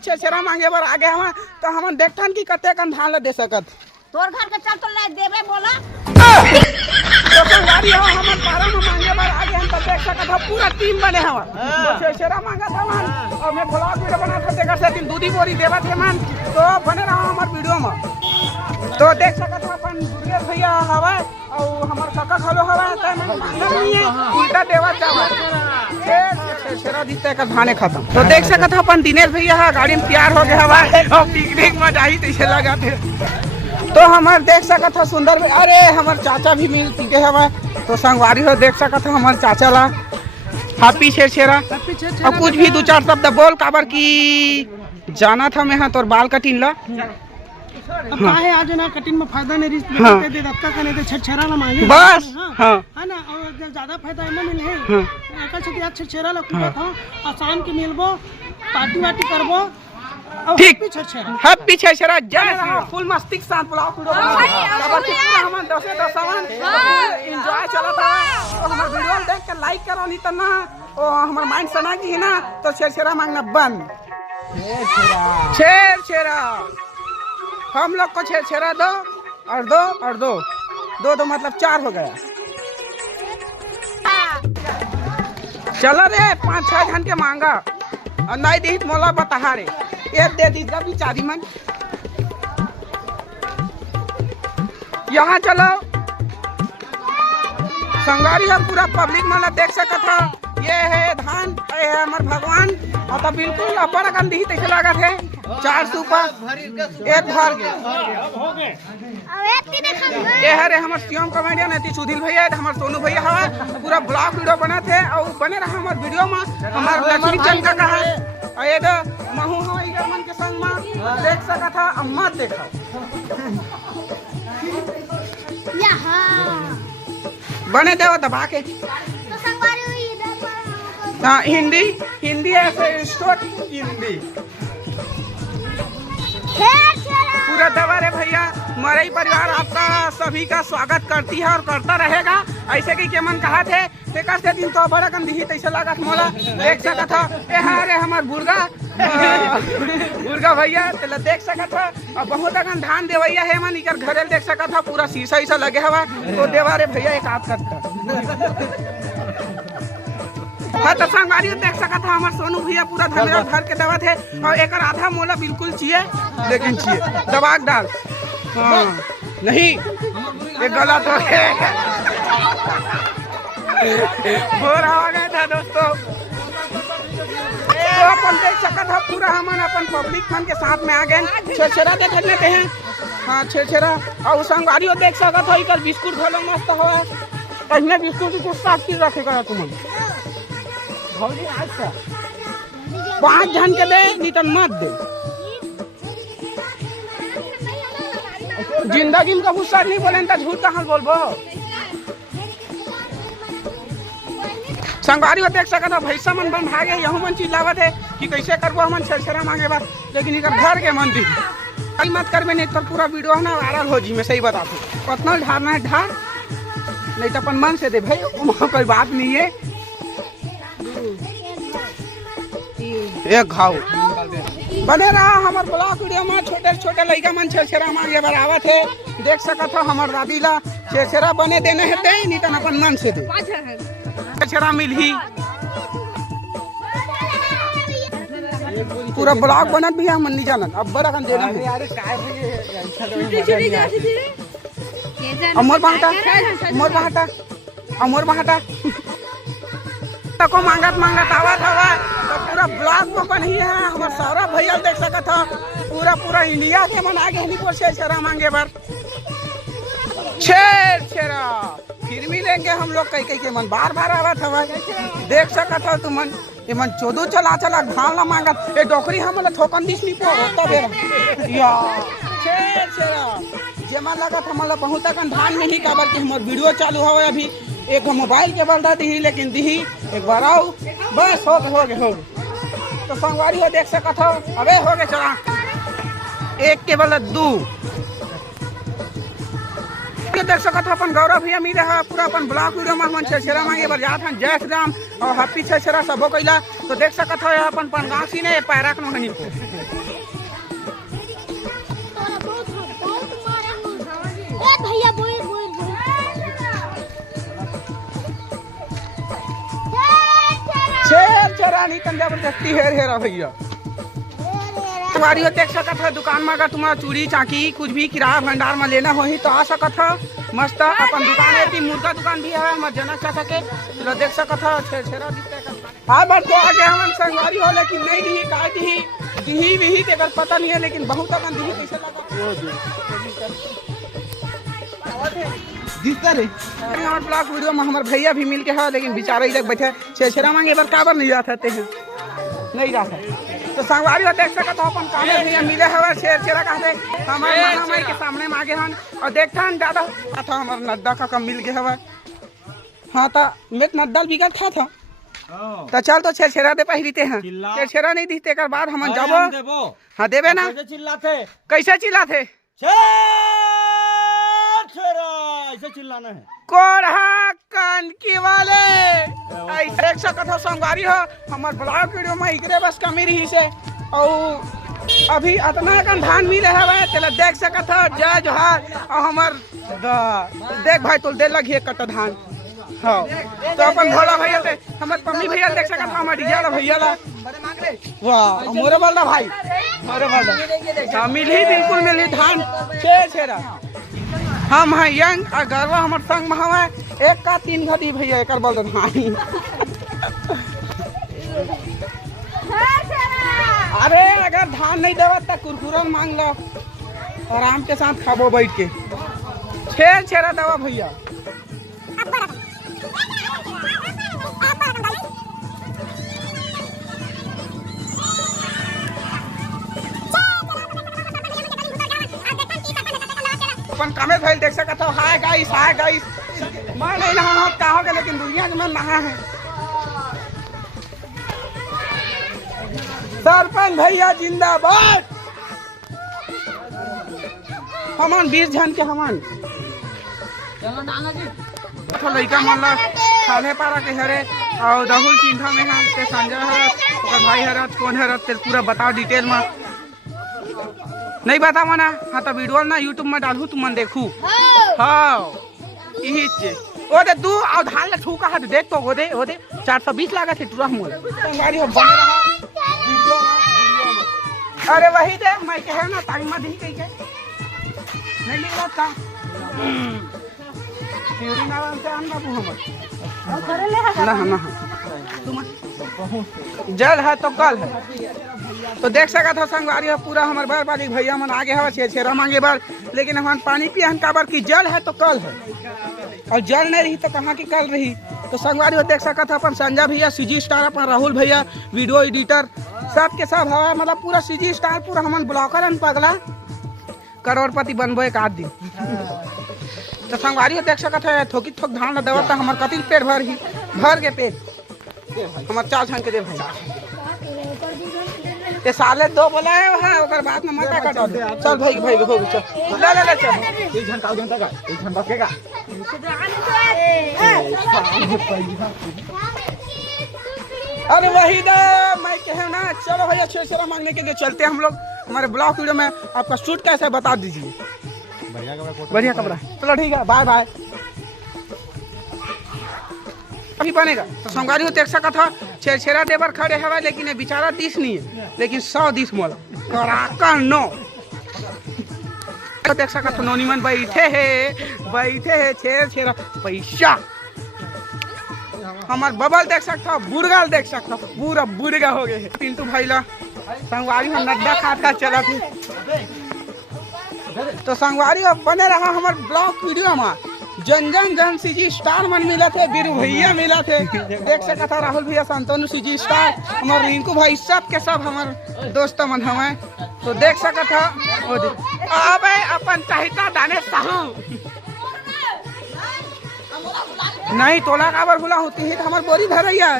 छेछरा मांगे बर आगे हम तो हम देखथन की कते कन धान ले दे सकत तोर घर के चल तो ले देबे बोला तो संगवारी हो हमन पारा में मांगे बर आगे हम तो देख सकत हो पूरा टीम बने हवा तो छेछरा मांगा था मन और मैं ब्लॉग वीडियो बना था देकर से दिन दूधी बोरी देवत है मन तो बने रहा हमार वीडियो में तो देख सकत हो अपन दुर्गेश भैया हवा और हमार काका खलो हवा त नहीं है उल्टा देवत जावा छेछरा जीते का धाने खत्म तो देख सकत हो अपन दिनेश भैया गाड़ी में तैयार हो गया हवा और पिकनिक में जाही तैसे लगा थे तो हमार देख सकत हो सुंदर अरे हमार चाचा भी मिल चुके हवा तो संगवारी हो देख सकत हो हमार चाचा ला हैप्पी छेछरा और कुछ भी दो चार शब्द बोल काबर की जाना था मैं हाँ तोर बाल कटिन ला अब काहे आज ना कटिंग में फायदा नहीं रिश्ते दे दत्ता कने दे छछरा ला मांगे बस हां है ना और ज्यादा फायदा एमे मिल है एकल से आज छछरा ला कुटा था और शाम के मिलबो पार्टी वार्टी करबो ठीक हैप्पी छेछरा जय फुल मस्ती के साथ बुलाओ पूरा हम 10 सामान एंजॉय चला था और हमारा वीडियो देख के लाइक करो नहीं तो ना और हमारा माइंड सना की है ना तो छेछरा मांगना बंद छेछरा हम लोग को छेछरा दो और दो और दो दो दो मतलब 4 हो गया चलो रे 5-6 घंटे मांगा और नहीं दी मोला बता रे एक दे दी बिचारी मन यहाँ चलो संगारी हम पूरा पब्लिक मन देख सकत हो ये है धान ये है हमार भगवान और तो बिल्कुल अपर गंदी तैसे लागत है 400 पर एक भर गए ये है रे हमार सीएम कॉमेडियन है सुधीर भैया हमार सोनू भैया हवा पूरा ब्लॉग वीडियो बना थे और बने रहा हमार वीडियो में हमार लक्ष्मी चंद का कहा और ये तो महू हो मन के संग में देख सका था अम्मा देखा बने देव दबा के हाँ हिंदी हिंदी ऐसे स्टोर हिंदी पूरा दवा रे भैया मरई परिवार आपका सभी का स्वागत करती है और करता रहेगा ऐसे की के मन कहा थे से दिन तो बड़ा गंदी ही तैसे लगा मोला देख सका था ए हारे हमार बुर्गा भैया तेला देख सका था और बहुत अगन धान देवैया है मन इकर घरे देख सका था पूरा शीशा ईसा लगे हवा तो देवा रे भैया एक हाथ करता हाँ तो संगवारी देख सका था हमारे सोनू भैया पूरा धमेरा भर के दवा थे और एक आधा मोला बिल्कुल चाहिए लेकिन चाहिए दबाग डाल हाँ नहीं ये गलत हो गया बोर हो गया था दोस्तों तो अपन देख सका था पूरा हम अपन पब्लिक मन के साथ में आ गए छेछरा देख लेते हैं हाँ छेछरा और संगवारी देख सका था इकर बिस्कुट घोलो मस्त हो पहले बिस्कुट को साफ की रखेगा तुम 5 जन के दे नहीं तो मत दे जिंदगी में कबू सच नहीं बोले तो झूठ कहाँ बोलबो संगवारी देख सका था भैसा मन बन भागे यहू मन चिल्लावत है कि कैसे करबो हमन छेछरा मांगे बात लेकिन इधर घर के मन दी मत करबे नहीं तो पूरा वीडियो ना वायरल हो जी मैं सही बता दूं कतना ढारना है ढार नहीं तो अपन मन से दे भाई कोई बात नहीं है एक घाव बने रहा हमार ब्लॉग वीडियो में छोटे छोटे लड़का मन छेछरा मांगे बरावत है देख सका था हमार दादी ला छेछरा बने देने है दे नहीं तो अपन मन से दे छेछरा मिल ही पूरा ब्लॉग बनत भी हम नहीं जानत अब बड़ा कन देना अमर बाहटा को मांगत आवत हवा तो पूरा ब्लॉग में बन ही है हमारे सौरभ भैया देख सकत था पूरा इंडिया के मन आगे नहीं पर छेछरा मांगे बर छेछरा फिर मिलेंगे हम लोग कई के मन बार आवत हवा देख सकत हो तुम मन ये मन चोदू चला घाव ला मांगत ये डोकरी हम थोकन दिस नहीं पो होता बेरा या छेछरा जेमा लगत हमला बहुत अकन धान में ही काबर के हमर वीडियो चालू हवे अभी एक मोबाइल के बल दी लेकिन दी एक बार आओ बस हो गए तो संगवारी हो देख सकत हो अबे हो गए चला एक के बल 2 देख सकत हो अपन गौरव भैया मिले है पूरा अपन ब्लॉक वीडियो में हम छेछरा मांगे बर जात हन जय श्री राम और हैप्पी छेछरा सबो कइला तो देख सकत हो अपन गांव सीने पैरा के नहीं भैया छेछरा नहीं तन जबरदस्ती हेरा भैया तुम्हारी देख सकत है दुकान में अगर तुम्हारा चूड़ी चाकी कुछ भी किराया भंडार में लेना हो तो आ सकत है मस्त अपन दुकान है मुर्गा दुकान भी है मत जना चाह सके तो देख सकत है छेछरा हाँ बात तो आगे हम संगवारी हो लेकिन नहीं दी का दी भी के पता नहीं है लेकिन बहुत अपन दी कैसे लगा ब्लॉग वीडियो में हमारे भैया भी मिल के है लेकिन बेचारे इधर बैठे छेछरा मांगे बार काबर नहीं जाते हैं नहीं जाते तो संगवारी हो देख सकते हो अपन कामे भैया मिले हवा छेछरा कहते हमारे के सामने मांगे हन और देखता हन ज्यादा था हमारे नद्दा का कम मिल गया हवा हाँ तो मेट नद्दा बिगड़ था तो चल तो छेछरा दे पहिरीते हैं छेछरा नहीं दिखते कर बाद हम जाबो हाँ देवे ना कैसे चिल्लाते ऐसे चिल्लाना है कोढ़ा कानकी वाले ऐसे देख सकत हो संगवारी हो हमार ब्लॉग वीडियो में इकरे बस कमी रही से और अभी इतना कन धान मिले है तेला देख सकत हो जय जोहार और हमार देख भाई तो दे लगी एक कट्टा धान हाँ तो अपन भोला भैया थे हमारे पम्मी भैया देख सकत हमारे डीजा भैया ला वाह मोरे वाला भाई मोरे वाला मिली बिल्कुल मिली धान छेछरा हम हैं यंग और गरवा हमारे संग में हवा एक का 3 घड़ी भैया एक बोल दो धान अरे अगर धान नहीं देवा तो कुरकुरन मांग लो आराम के साथ खाबो बैठ के छेछरा दवा भैया अपन कामे भइल देख सकत हो हाय गाइस मैं नहीं नहा का हो गया लेकिन दुनिया में नहा है सरपंच भैया जिंदाबाद हमन 20 जन के हमन लड़का मन ला खाले पारा के हरे और राहुल चिंता में है ते संजय हरत और भाई हरत कौन हरत ते पूरा बताओ डिटेल में नहीं बता मना हाँ तो वीडियो ना यूट्यूब में डालू तुम मन देखू हाँ यही ओ दे तू और धान ले छू का हाथ देख तो ओ दे 420 लागत है पूरा मोल गाड़ी हो बने रहा वीडियो में अरे वही दे मैं कहे ना टाइम में दी कहीं के नहीं मिला था पूरी नाम से हम बाबू हम करे ले ना तुम जल है तो कल है तो देख सकत हो संगवारी हो पूरा हमारे बरबादी भैया मन आगे हवा छेछरा मांगे बार लेकिन हम पानी पियन काबर की जल है तो कल है और जल नहीं रही तो कहाँ की कल रही तो संगवारी हो देख सकत हो अपन संजय भैया सीजी स्टार अपन राहुल भैया वीडियो एडिटर सब के सब हवा मतलब पूरा सीजी स्टार पूरा हमन ब्लॉकर अन पगला करोड़पति बनबो एक आध दिन तो संगवारी हो देख सकत है थोकी थोक धान ला देवता हमार कतिल पेट भर के पेट हमार 4 छन के दे भाई ये साले 2 बोला है ओकर बाद में मत काट चल भाई हो चल ले चल 1 घंटा का 1 घंटा के का अरे वही दे मैं कहे ना चलो भैया छेछरा मांगने के लिए चलते हम लोग हमारे ब्लॉग वीडियो में आपका शूट कैसे बता दीजिए बढ़िया कपड़ा चलो ठीक है बाय अभी बनेगा तो संगवारी हो देख सकत था छेछरा देवर खड़े हवा लेकिन ये बेचारा 10 नहीं है लेकिन 100 10 मोला कराकर 9 तो देख सकत नोनी मन बैठे है छेछरा पैसा हमार बबल देख सकता बुरगाल देख सकता पूरा बुरगा हो गए पिंटू भाई ला संगवारी में नड्डा खाता चला थी तो संगवारी बने रहा हमार ब्लॉग वीडियो में जन सीजी स्टार मन मिला थे बीरू भैया मिला थे देख सकता था राहुल भैया संतोनु सीजी स्टार हमारे रिंकू भाई सब के सब हमारे दोस्त मन हमें तो देख सकता था अबे अपन चाहता दाने साहू नहीं तोला काबर बुला होती है तो हमारे बोरी भरैया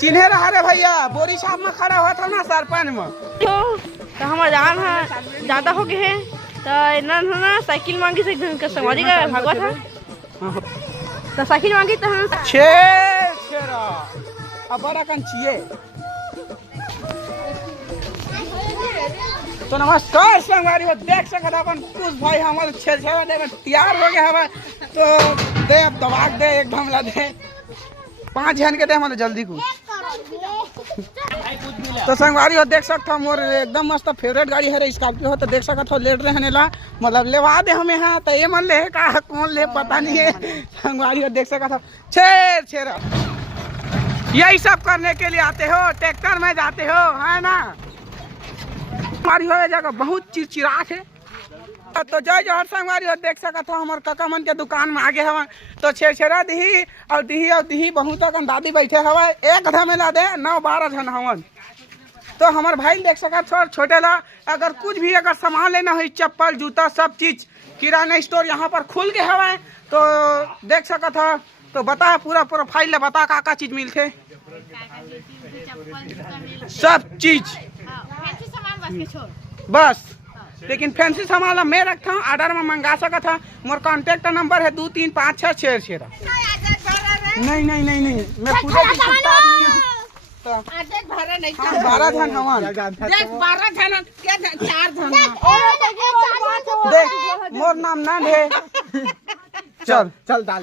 चिन्हे रहा रे भैया बोरी साहब में खड़ा हुआ था ना सरपंच में तो हमारा जान है ज्यादा हो गए हैं तो इतना ना साइकिल मांगी से समाधि का भागवत है तो साइकिल मांगी तो हम छेरा अब बड़ा कन चाहिए। तो नमस्कार संगवारी हो, देख सकत अपन कुछ भाई हमारे छेरा दे में तैयार हो गया हवा। तो दे अब दबाक दे एकदम ला दे 5 जन के दे हमारे जल्दी को। तो संगवारी हो देख सकते हो मोर एकदम मस्त फेवरेट गाड़ी है स्कॉर्पियो हो। तो देख सकत हो लेट रहने ला मतलब लेवा दे हमें यहाँ। तो ये मन ले का कौन ले पता नहीं है। संगवारी हो देख सकत हो छेरा यही सब करने के लिए आते हो, ट्रैक्टर में जाते हो है ना। हमारी हो जगह बहुत चिड़चिड़ाहट है। तो जय जहर संगवारी हो देख सकत हो हमारे काका मन के दुकान में आगे हवा। तो छेरा दही और दही बहुत अकन दादी बैठे हवा। एक घड़ा में ला दे 9-12 जन हवन। तो हमारे भाई देख सकत हो छोटे ला अगर कुछ भी अगर सामान लेना हो चप्पल जूता सब चीज किराना स्टोर यहाँ पर खुल के हवा। तो देख सकत हो तो बता पूरा प्रोफाइल ले बता का चीज मिलते सब चीज बस। लेकिन फैंसी सामान मैं रखता हूँ ऑर्डर में मंगा सकता था। मोर कॉन्टेक्ट नंबर है 2356 छेरा। नहीं मैं पूरा 12 जन हवन। 12 जन 4 जन देख मोर नाम ना है। चल डाल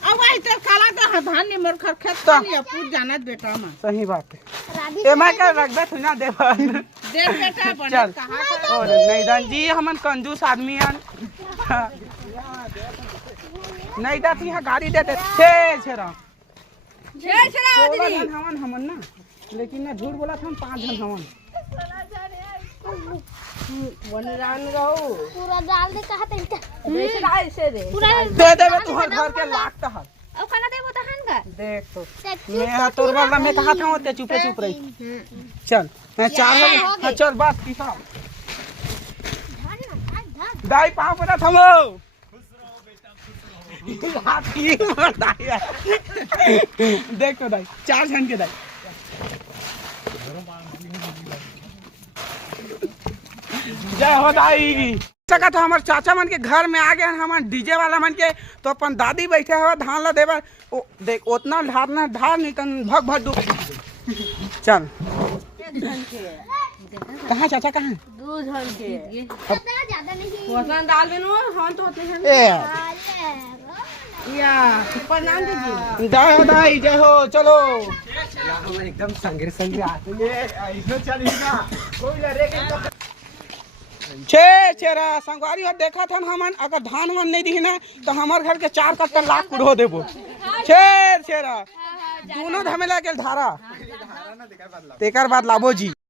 अब ऐसे काला का धान मोर खर खेत नहीं पूछ जाना बेटा में। सही बात है। ए मैं क्या रख दे सुना दे बेटा चल और नहीं दान जी हमन कंजूस आदमी हैं। नहीं दा यहाँ गाड़ी देते छेरा हवन हमन ना। लेकिन ना झूठ बोला था हम 5 जन हवन। पूरा डाल दे कहा दे देवे तुम्हार घर के लाख है। अब खाना दे वो तहन का देख तो मैं तोर वाला में कहा था ते चुप रही। चल मैं 4 बजे चल बस किसा दाई पाँव पड़ा थमो देख तो दाई 4 जन के दाई जय हो दाई। सकत हो हमारे चाचा मन के घर में आ गए हमारे डीजे वाला मन के। तो अपन दादी बैठे हो धान ला देवर देख उतना ढार निकल भग डूब। चल कहाँ चाचा कहाँ 2 जन के ज्यादा नहीं वसन डाल देनो हम तो होते हैं या प्रणाम दीजिए। जय हो दाई जय हो। चलो हम एकदम संगे आते हैं ऐसे चलेगा कोई लड़ेगा। छेरा संगवारी हो देखा था हमन अगर धान वन नहीं दी ना तो हमारे घर के 4 कट्टा लाख कुढ़ो देबो। छेरा दोनों धमेला के धारा तेकर बाद लाबो जी।